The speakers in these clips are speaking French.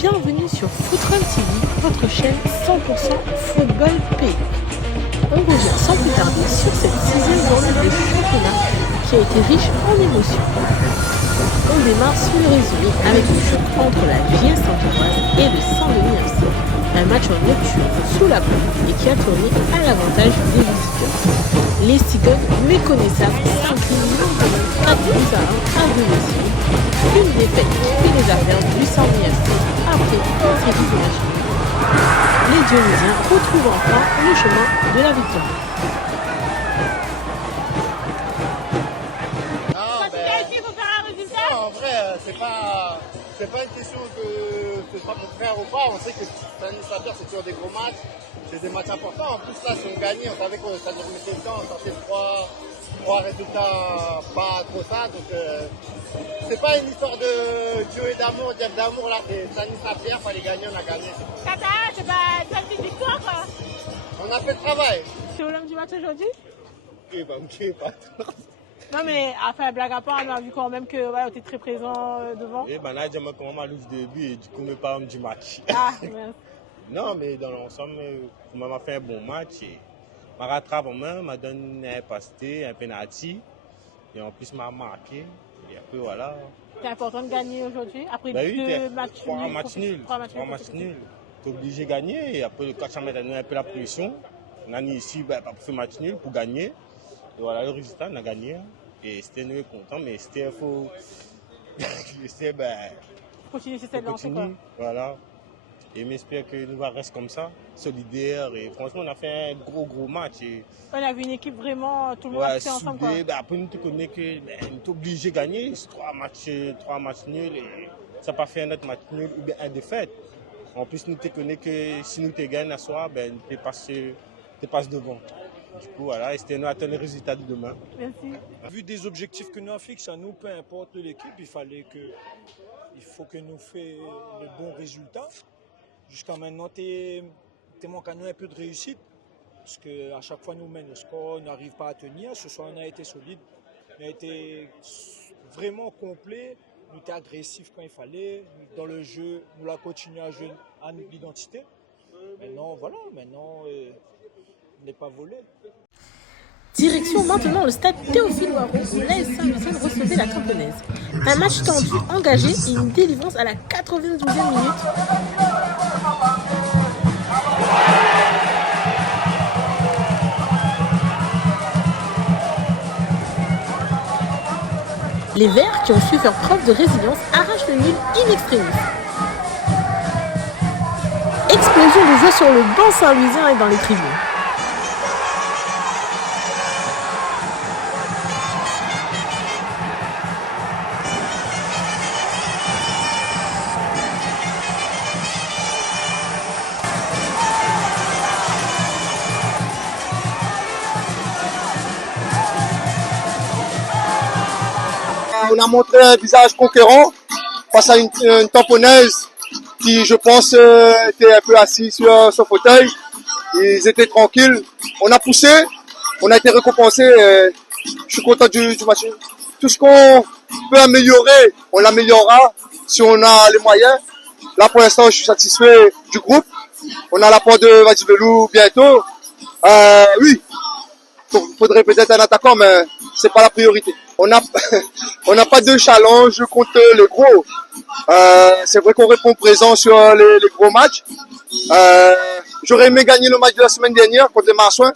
Bienvenue sur Footrun TV, votre chaîne 100% football pays. On revient sans plus tarder sur cette 6e journée de championnat qui a été riche en émotions. On démarre sur le résumé avec le choc entre la JS Saint-Ambroise et le Saint-Denis FC. Un match en nocturne sous la pluie et qui a tourné à l'avantage des visiteurs. Les Cigognes méconnaissables s'inclinent lourdement 4 buts à 1 à domicile. Une défaite qui fait les affaires du Saint-Denis FC après une série de matchs. Les Dionysiens retrouvent enfin le chemin de la victoire. En vrai, c'est pas une question que ce soit mon frère ou pas. On sait que c'est un administrateur, c'est toujours des gros matchs, c'est des matchs importants. En plus, là, si on gagnait, on savait que ça nous remettait le temps, on sortait trois résultats pas trop ça. Donc, c'est pas une histoire de Dieu et d'amour, diable d'amour. Là, c'est un administrateur, il fallait gagner, on a gagné. Tata, c'est pas une petite victoire, quoi. On a fait le travail. C'est l'homme du match aujourd'hui? Oui, bah, ok, pas trop. Non, mais à faire blague à part, on a vu quand même que ouais, on était très présent devant. Oui, bah, là, j'ai comment l'ouvre de début et du coup, me parle du match. Ah, mince. Non, mais dans l'ensemble, on m'a fait un bon match. Et m'a rattrapé en main, m'a donné un pasté, un penalty. Et en plus, m'a marqué. Et après, voilà. C'est important de gagner aujourd'hui. Après Bah oui, deux matchs trois matchs nuls. Trois matchs nuls. T'es obligé de gagner. Et après, le coach a mis un peu la pression. On a mis ici bah, pour faire match nul, pour gagner. Et voilà, le résultat, on a gagné. Et c'était nous content, mais c'était faux. C'était, ben. Continuer sur cette lancée, quoi. Voilà. Et j'espère que nous va rester comme ça, solidaire. Et franchement, on a fait un gros match. Et on a vu une équipe vraiment, tout le monde a fait ensemble, quoi. Ben, après, nous te connaissons que on est obligé de gagner. Trois matchs nuls. Et ça n'a pas fait un autre match nul ou bien un défaite. En plus, nous te connaissons que si nous te gagnons à soir, ben, tu passes devant. Du coup, voilà, et c'était nous attendre les résultats de demain. Merci. Vu des objectifs que nous fixons à nous, peu importe l'équipe, il faut que nous fassions de bons résultats. Jusqu'à maintenant, il manque à nous un peu de réussite. Parce qu'à chaque fois, nous menons le score, on n'arrive pas à tenir. Ce soir, on a été solide, on a été vraiment complet. Nous étions agressifs quand il fallait. Dans le jeu, nous la continuons à jouer à notre identité. Maintenant, voilà, on n'est pas volé. Direction maintenant le stade Théophile Waro où l'AS Saint-Lucien recevait la Campanaise. Un match tendu, engagé et une délivrance à la 92e minute. Les Verts, qui ont su faire preuve de résilience, arrachent le nul in extremis. Explosion de joie sur le banc saint-louisien et dans les tribunes. On a montré un visage conquérant face à une tamponnaise qui, je pense, était un peu assis sur son fauteuil. Ils étaient tranquilles. On a poussé, on a été récompensé. Je suis content du match. Tout ce qu'on peut améliorer, on l'améliorera si on a les moyens. Là, pour l'instant, je suis satisfait du groupe. On a l'apport de Vadivelu bientôt. Oui, il faudrait peut-être un attaquant, mais c'est pas la priorité. On n'a pas de challenge contre les gros. C'est vrai qu'on répond présent sur les gros matchs. J'aurais aimé gagner le match de la semaine dernière contre les Marsouins.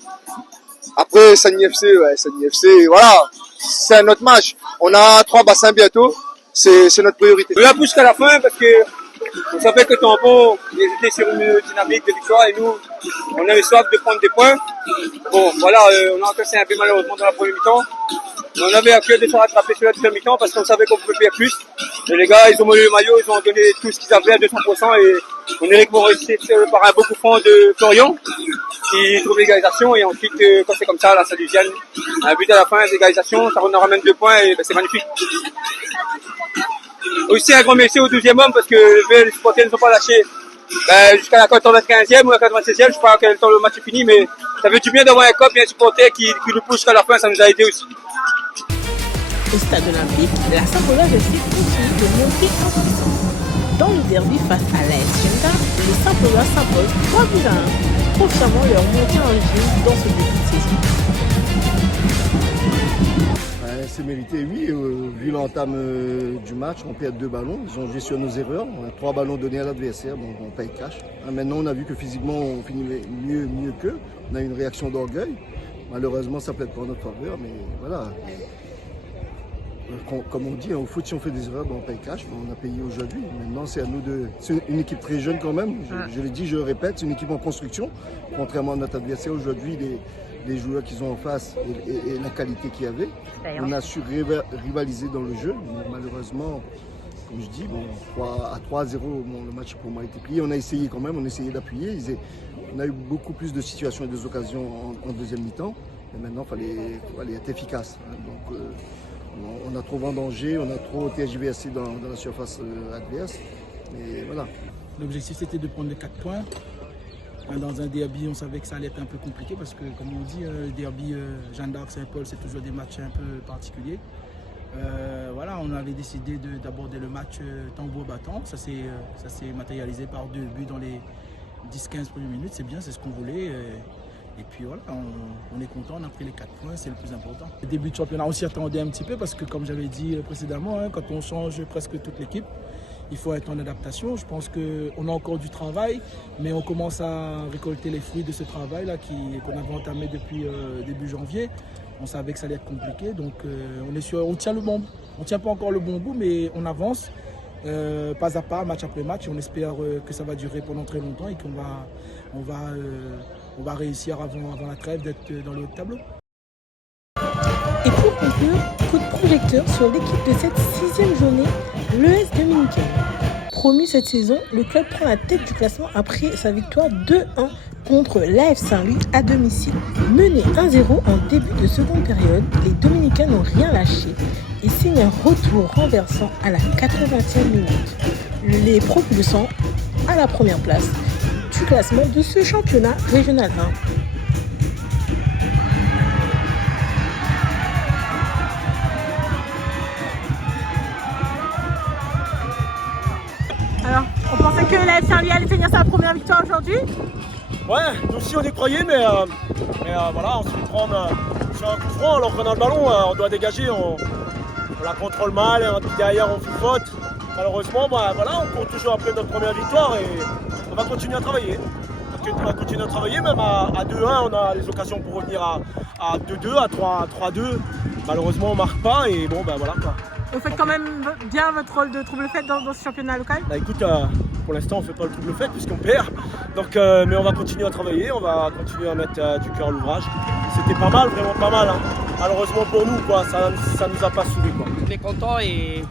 Après, Sagny FC, voilà, c'est un autre match. On a 3 bassins bientôt. C'est notre priorité. On l'a poussé jusqu'à la fin parce que on savait que Tampon était sur une dynamique de victoire et nous, on avait soif de prendre des points. Bon, voilà, on a encaissé un peu malheureusement dans la première mi-temps. On avait à cœur de se rattraper sur la deuxième mi-temps parce qu'on savait qu'on pouvait faire plus. Et les gars, ils ont mené le maillot, ils ont donné tout ce qu'ils avaient à 200% et on dirait qu'ils vont réussir par un beau coup franc de Florian qui trouve l'égalisation et ensuite, quand c'est comme ça, la Saint-Lucienne, un but à la fin, l'égalisation, ça nous ramène 2 points et ben, c'est magnifique. Aussi un grand merci au 12e homme parce que les supporters ne sont pas lâchés jusqu'à la 95e ou la 96e, je sais pas à quel temps le match est fini, mais ça fait du bien d'avoir un cop et un supporter qui nous pousse jusqu'à la fin, ça nous a aidé aussi. Au stade olympique, la Saint-Paulage FC continue de monter en puissance. Dans le derby face à l'AS Genta, les Saint-Paulois s'imposent 3-1, confirmant leur montée en ligne dans ce début de saison. C'est mérité, oui. Vu l'entame du match, on perd 2 ballons. Ils ont joué sur nos erreurs. On a 3 ballons donnés à l'adversaire, donc on paye cash. Maintenant, on a vu que physiquement, on finit mieux qu'eux. On a une réaction d'orgueil. Malheureusement, ça peut être pour notre faveur, mais voilà. Comme on dit, au foot, si on fait des erreurs, on paye cash. On a payé aujourd'hui. Maintenant, c'est à nous de. C'est une équipe très jeune quand même. Je l'ai dit, je le répète, c'est une équipe en construction. Contrairement à notre adversaire aujourd'hui, les joueurs qu'ils ont en face et la qualité qu'il y avait. On a su rivaliser dans le jeu, mais malheureusement, comme je dis, à 3-0, le match pour moi a été plié. On a essayé quand même, on a essayé d'appuyer. On a eu beaucoup plus de situations et des occasions en deuxième mi-temps. Mais maintenant, il fallait être efficace. Donc, on a trop vendangé, on a trop tergiversé dans la surface adverse. Mais voilà. L'objectif, c'était de prendre les 4 points. Dans un derby, on savait que ça allait être un peu compliqué parce que, comme on dit, le derby Jeanne d'Arc, Saint-Paul, c'est toujours des matchs un peu particuliers. Voilà, on avait décidé d'aborder le match tambour battant. Ça s'est matérialisé par 2 buts dans les 10-15 premières minutes. C'est bien, c'est ce qu'on voulait. Et puis voilà, on est content, on a pris les 4 points, c'est le plus important. Le début de championnat, on s'y attendait un petit peu parce que, comme j'avais dit précédemment, quand on change presque toute l'équipe, il faut être en adaptation. Je pense qu'on a encore du travail, mais on commence à récolter les fruits de ce travail-là qu'on avait entamé depuis début janvier. On savait que ça allait être compliqué, donc on tient le bon bout. On ne tient pas encore le bon bout, mais on avance pas à pas, match après match. Et on espère que ça va durer pendant très longtemps et qu'on va réussir avant la trêve d'être dans le haut de tableau. Et pour conclure, coup de projecteur sur l'équipe de cette 6e journée, l'ES Dominicaine. Promu cette saison, le club prend la tête du classement après sa victoire 2-1 contre l'AF Saint-Louis à domicile. Mené 1-0 en début de seconde période, les Dominicains n'ont rien lâché et signent un retour renversant à la 80e minute, les propulsant à la première place du classement de ce championnat régional 1. Alors, on pensait que l'AF Saint-Louis allait tenir sa première victoire aujourd'hui. Ouais, nous aussi on y croyait, mais voilà, on se fait prendre sur un coup de franc, en prenant le ballon, on doit dégager, on la contrôle mal, et derrière on fait faute. Malheureusement, voilà, on court toujours après notre première victoire et on va continuer à travailler. On va continuer à travailler, même à 2-1, on a les occasions pour revenir à 2-2, à 3-2. Malheureusement, on ne marque pas et bon, ben voilà quoi. Vous faites quand même bien votre rôle de trouble-fête dans ce championnat local. Bah écoute, pour l'instant on ne fait pas le trouble-fête puisqu'on perd. Donc, mais on va continuer à travailler, on va continuer à mettre du cœur à l'ouvrage. C'était pas mal, vraiment pas mal. Hein. Malheureusement pour nous, quoi, ça nous a pas souri. Quoi. On est content et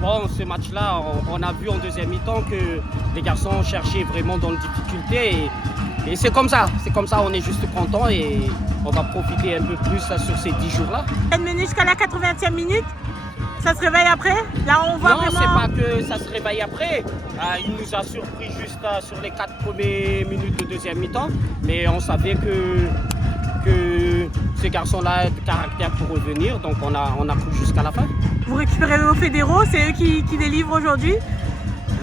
bon, ce match-là, on a vu en deuxième mi-temps que les garçons cherchaient vraiment dans les difficultés. Et c'est comme ça, on est juste content et on va profiter un peu plus sur ces 10 jours-là. Elle menait jusqu'à la 80e minute. Ça se réveille après? Là, on voit non, vraiment... c'est pas que ça se réveille après. Il nous a surpris juste sur les 4 premières minutes de deuxième mi-temps. Mais on savait que ces garçons-là ont du caractère pour revenir. Donc on a cru jusqu'à la fin. Vous récupérez vos fédéraux, c'est eux qui délivrent aujourd'hui?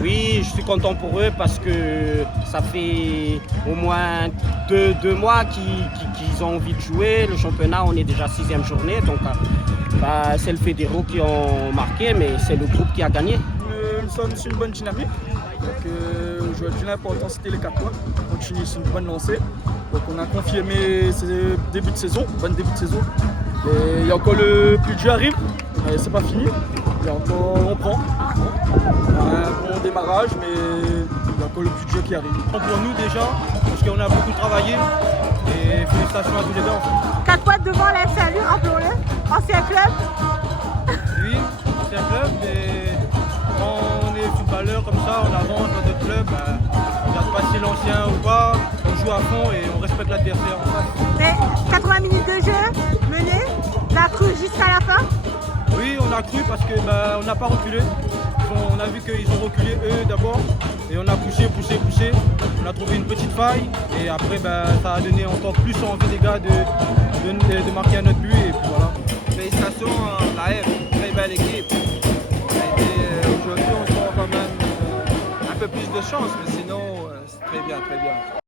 Oui, je suis content pour eux parce que ça fait au moins deux mois qu'ils ont envie de jouer. Le championnat, on est déjà 6e journée. Donc c'est le fédéraux qui ont marqué, mais c'est le groupe qui a gagné. Nous sommes sur une bonne dynamique. Aujourd'hui, l'important c'était les 4 points. On continue sur une bonne lancée. Donc on a confirmé ce début de saison, bon début de saison. Et il y a encore le budget arrive, mais c'est pas fini. Il y a encore, on prend. On a un bon démarrage, mais il y a encore le budget qui arrive. Pour nous déjà, parce qu'on a beaucoup travaillé et félicitations à tous les deux. 4 points devant l'AF Saint-Louis, rappelons-le, ancien club. Oui, ancien club, mais quand on est footballeur comme ça, on avance dans notre club, on ne regarde pas si l'ancien ou pas, on joue à fond et on respecte l'adversaire en face. Mais 80 minutes de jeu, mené, la cru jusqu'à la fin. Oui, on a cru parce qu'on n'a pas reculé. On a vu qu'ils ont reculé eux d'abord et on a poussé. On a trouvé une petite faille et après ça a donné encore plus envie des gars de marquer un autre but et puis voilà. Félicitations à l'AF, très belle équipe. Aujourd'hui on sort quand même peu plus de chance, mais sinon, c'est très bien, très bien.